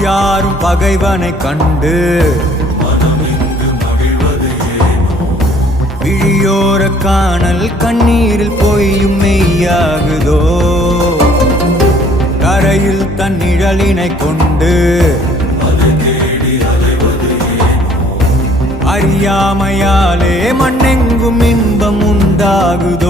யாரும் பகைவனை கண்டு விழியோர காணல் கண்ணீரில் பொய்யும் மெய்யாகுதோ கரையில் தன் நிழலினை கொண்டு அறியாமையாலே மண்ணெங்கும் இன்பம் உண்டாகுதோ